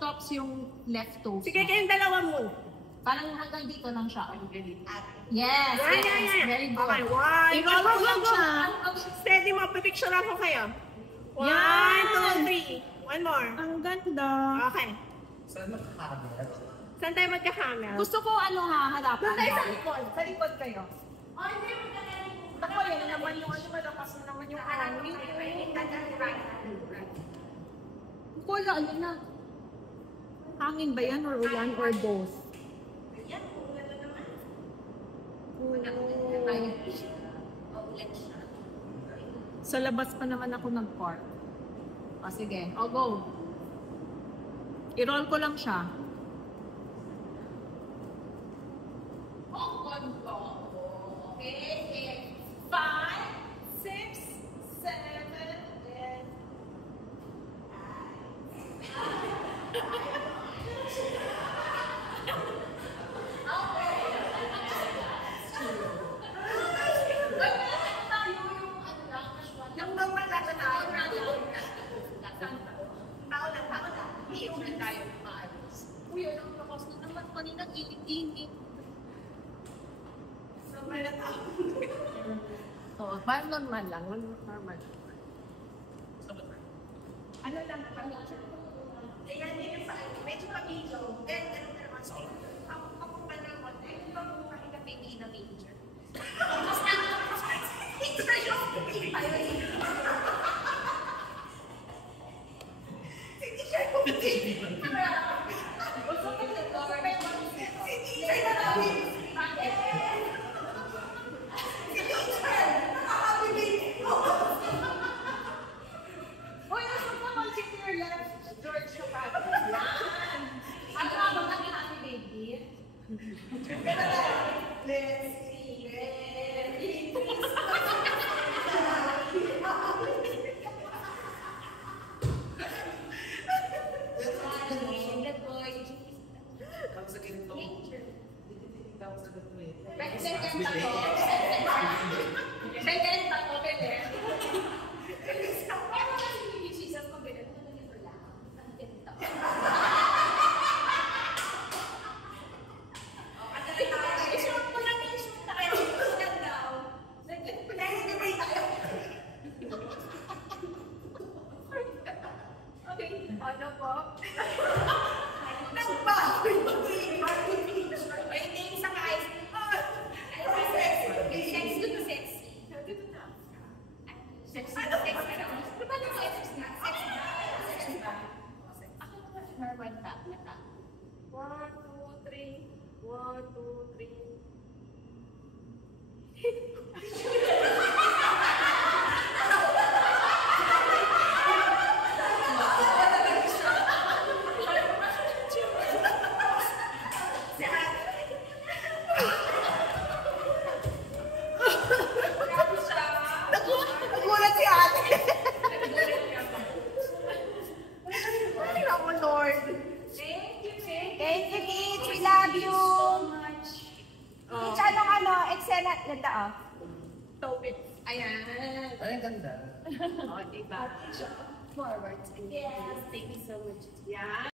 tops yung left toes. Sige, kayong dalawa mo. Parang hanggang dito lang siya. Yes, yes. Very good. Okay, one. I-roll mo lang siya. Steady mo, pipicture ako kayo. 1, 2, 3. One more. Ang ganda. Okay. Saan magka-camera? Saan tayo magka-camera? Gusto ko ano ha, harapan. Doon tayo sa likod. Sa likod kayo. Ay, hindi mo ako, yan naman yung ano, malakas na naman yung hangin. Wala, alin na. Hangin ba yan or ulan or both? Ayan, ulan na naman. Sa labas pa naman ako nag-park. O sige, o go. I-roll ko lang siya. Okay, 5, 6, 7, 8. Yung normal lang na tao lang. Tao lang. Iiulan tayo. Uy, ang lakas na naman kanina giling-giling. Normal na tao. Oo, parang normal lang. Normal. Ano lang, pamilya. Ayan, yun yung medyo pamilya. Then, ano na naman, so, ako pa naman, eh, yung mga pili na major. Basta, major yung hindi siya yung pili. Gusto ko nito. Hindi siya yung pili. Uy, gusto ko mag-check your left, George Chapato. Ano nga ba ang happy baby? Let's see, ready, Tapos sa ganito. Tapos sa ganito eh. Second ako, pwede. ano po? One, two, three. One, two, three. Nagulat si ate. Tingnan mo, Lord. Thank you, kids. We love you. Kids, ano, eksena. Ganda, oh. Topit. Ayan. Ay, ang ganda. O, diba? Forward. Yes. Thank you so much. Yan.